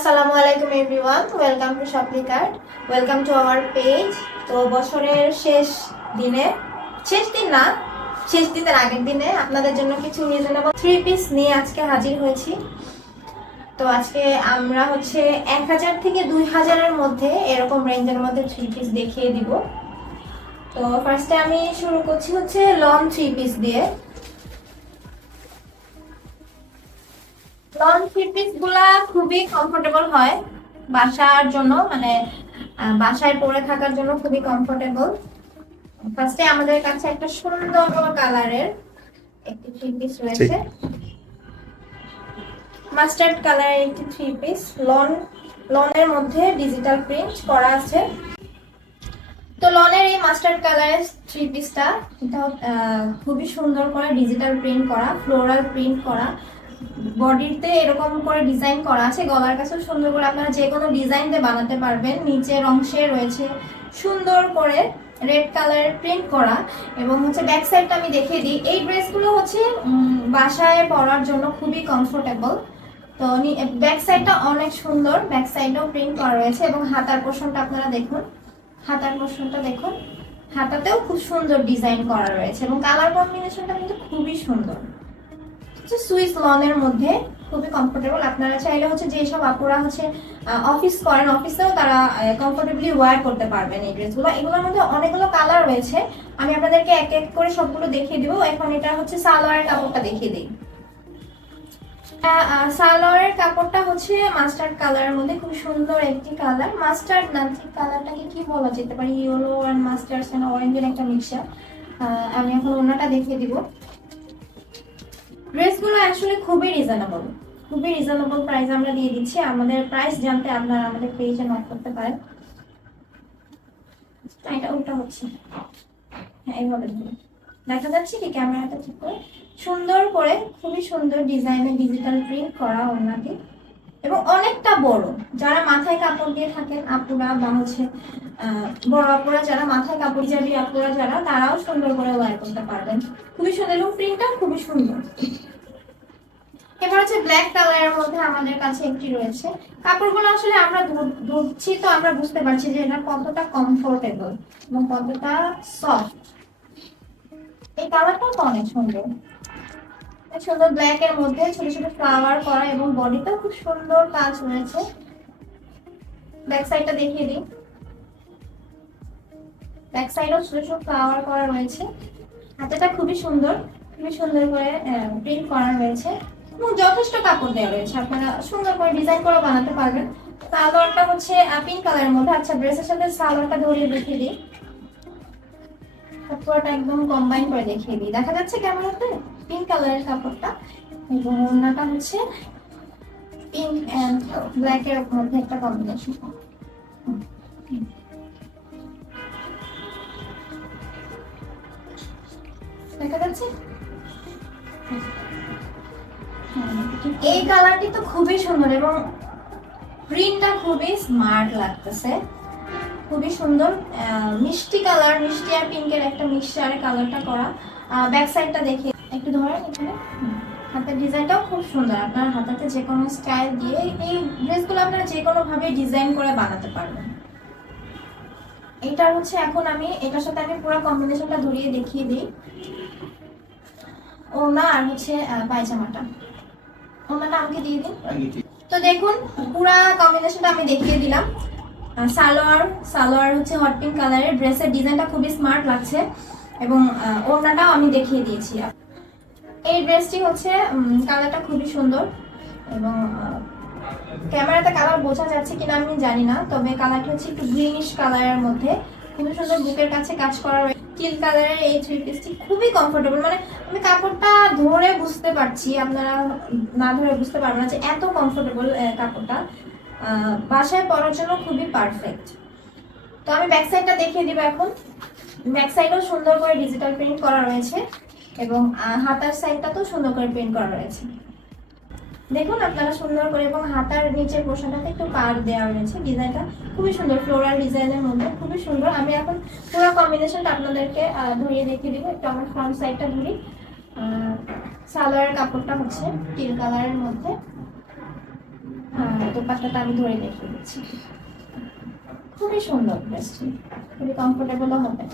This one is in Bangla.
আসসালামু আলাইকুম everyone, welcome to Shoplicart, welcome to our page. তো বছরের দিনে শেষ দিন না শেষ দিনের আগের দিনে আপনাদের জন্য কিছু রিজনেবল থ্রি পিস নিয়ে আজকে হাজির হয়েছি। তো আজকে আমরা 1000 থেকে 2000-এর মধ্যে এরকম রেঞ্জের মধ্যে থ্রি পিস দেখিয়ে দিব। তো ফার্স্টে আমি শুরু করছি লং থ্রি পিস দিয়ে। লং থ্রি পিস গুলা খুবই কমফোর্টেবল হয় বাসার জন্য, মানে বাসায় পরে থাকার জন্য খুবই কমফোর্টেবল। ফার্স্টে আমাদের কাছে একটা সুন্দর কালারের একটি থ্রি পিস রয়েছে, মাস্টার্ড কালারের একটি থ্রি পিস, লনের মধ্যে ডিজিটাল প্রিন্ট করা আছে। তো লনের এই মাস্টার্ড কালারের থ্রি পিসটা খুবই সুন্দর করে ডিজিটাল প্রিন্ট করা, ফ্লোরাল প্রিন্ট করা, বডিতে এরকম করে ডিজাইন করা আছে, গলার কাছেও সুন্দর করে আপনারা যে কোনো ডিজাইন দিয়ে বানাতে পারবেন। নিচের অংশে রয়েছে সুন্দর করে রেড কালারের প্রিন্ট করা, এবং ব্যাক সাইডটা আমি দেখিয়ে দিই। এই ড্রেসগুলো বাসায় পরার জন্য খুবই কমফোর্টেবল। তো ব্যাক সাইডটা অনেক সুন্দর, ব্যাক সাইডটাও প্রিন্ট করা রয়েছে, এবং হাতার পোর্শনটা আপনারা দেখুন, হাতাতেও খুব সুন্দর ডিজাইন করা রয়েছে, এবং কালার কম্বিনেশনটা কিন্তু খুবই সুন্দর। সুইস লনের মধ্যে খুবই কমফোর্টেবল। আপনারা চাইলে যেসব আপুরা অফিস করেন, অফিসেও তারা কমফোর্টেবলি ওয়্যার করতে পারবেন এই ড্রেসগুলো। এগুলোর মধ্যে অনেকগুলো কালার রয়েছে, আমি আপনাদেরকে এক এক করে সবগুলো দেখিয়ে দিব। এখন এটা সালোয়ারের কাপড়টা দেখিয়ে দিই। সালোয়ারের কাপড়টা মাস্টার্ড কালারের মধ্যে খুব সুন্দর একটি কালার। মাস্টার্ড না, ঠিক কালারটাকে কি বলা যেতে পারে, ইয়েলো অ্যান্ড মাস্টার্ড অ্যান্ড অরেঞ্জের একটা মিক্সচার। আমি এখন ওনাটা দেখিয়ে দিব। ড্রেসগুলো আসলে খুবই রিজনেবল প্রাইস আমরা দিয়ে দিচ্ছি। আমাদের প্রাইস জানতে আপনারা আমাদের পেজে নক করতে পারেন। এটা উল্টা হচ্ছে, হ্যাঁ এইভাবে দেখা যাচ্ছে কি ক্যামেরাটা ঠিক করে, সুন্দর করে খুবই সুন্দর ডিজাইনের ডিজিটাল প্রিন্ট করা ওনাকে, এবং অনেকটা বড়। যারা মাথায় কাপড় দিয়ে থাকেন আপুরা, বা বড় আপুরা যারা মাথায় কাপড় যাবি আপুরা যারা, তারাও সুন্দর করে ওয়্যার করতে পারবেন। খুবই সুন্দর, এবং প্রিন্টটা খুবই সুন্দর। এবার ব্ল্যাক কালারের মধ্যে আমাদের কাছে একটি রয়েছে। কাপড়গুলো আসলে আমরা ধরছি তো আমরা বুঝতে পারছি যে এটা কতটা কমফোর্টেবল এবং কতটা সফট। এই কালারটাও তো অনেক সুন্দর, ব্ল্যাক এর মধ্যে ছোট ছোট ফ্লাওয়ার করা, এবং বডিতেও খুব সুন্দর কাজ রয়েছে। ব্যাক সাইডটা দেখিয়ে দিই। ব্যাক সাইডেও ছোট ছোট ফ্লাওয়ার করা রয়েছে। হাতেটা খুবই সুন্দর করে প্রিন্ট করা রয়েছে, এবং যথেষ্ট কাপড় দেওয়া রয়েছে। আপনারা সুন্দর করে ডিজাইন করে বানাতে পারবেন। সালোয়ারটা পিঙ্ক কালারের মধ্যে। আচ্ছা, ড্রেসের সাথে সালোয়ারটা ধরিয়ে দেখিয়ে দিই, পুরোটা একদম কম্বাইন করে দেখিয়ে দিই। দেখা যাচ্ছে ক্যামেরাতে পিঙ্ক কালারের কাপড়টা, এবং ওড়নাটা পিঙ্ক এন্ড ব্ল্যাক এর মধ্যে একটা কম্বিনেশন। দেখা যাচ্ছে এই কালারটি তো খুবই সুন্দর, এবং প্রিন্টটা খুবই স্মার্ট লাগতেছে, খুবই সুন্দর। মিষ্টি কালার, মিষ্টি আর পিঙ্কের একটা মিক্সচারে কালারটা করা। ব্যাক সাইডটা দেখে একটু ধরেন, এখানে হাতের ডিজাইনটাও খুব সুন্দর। আপনার হাতাতে যে কোনো স্টাইল দিয়ে এই ড্রেসগুলো আপনারা যে কোনো ভাবে ডিজাইন করে বানাতে পারবেন। এইটার এখন আমি এটার সাথে আমি পুরো কম্বিনেশনটা ধরিয়ে দেখিয়ে দিই। ওড়না আর পায়জামাটা, ওড়নাটা আমাকে দিয়ে দিন। তো দেখুন পুরো কম্বিনেশনটা আমি দেখিয়ে দিলাম। সালোয়ার হট পিঙ্ক কালারের, ড্রেসের ডিজাইনটা খুবই স্মার্ট লাগছে, এবং ওড়নাটাও আমি দেখিয়ে দিয়েছি। এই ড্রেসটি কালারটা খুবই সুন্দর, এবং ক্যামেরাতে কালার বোঝা যাচ্ছে কিনা আমি জানি না, তবে কালারটা একটু গ্রিনিশ কালারের মধ্যে খুবই সুন্দর। বুকের কাছে কাজ করা, টিল কালারের এই থ্রি পিসটি খুবই কমফোর্টেবল। মানে আমি কাপড়টা ধরে বুঝতে পারছি, আপনারা না ধরে বুঝতে পারবেন না যে এত কমফোর্টেবল কাপড়টা। বাসায় পরার জন্য খুবই পারফেক্ট। তো আমি ব্যাক সাইডটা দেখিয়ে দিব এখন। ব্যাক সাইডও সুন্দর করে ডিজিটাল প্রিন্ট করা রয়েছে, এবং হাতার সাইডটাতেও সুন্দর করে প্রিন্ট করা রয়েছে। দেখুন আপনারা সুন্দর করে, এবং হাতার নিচের পোর্শনটাতে একটু পার দেওয়া রয়েছে। ডিজাইনটা খুবই সুন্দর, ফ্লোরাল ডিজাইনের মধ্যে খুবই সুন্দর। আমি এখন পুরো কম্বিনেশনটা আপনাদেরকে ধরিয়ে দেখিয়ে দিব। একটু আমার ফ্রন্ট সাইডটা ধরি। সালোয়ারের কাপড়টা টিল কালারের মধ্যে, দোপাট্টাটা আমি ধরে দেখিয়ে দিচ্ছি। খুবই সুন্দর ড্রেসটি, খুবই কমফোর্টেবলও হবে।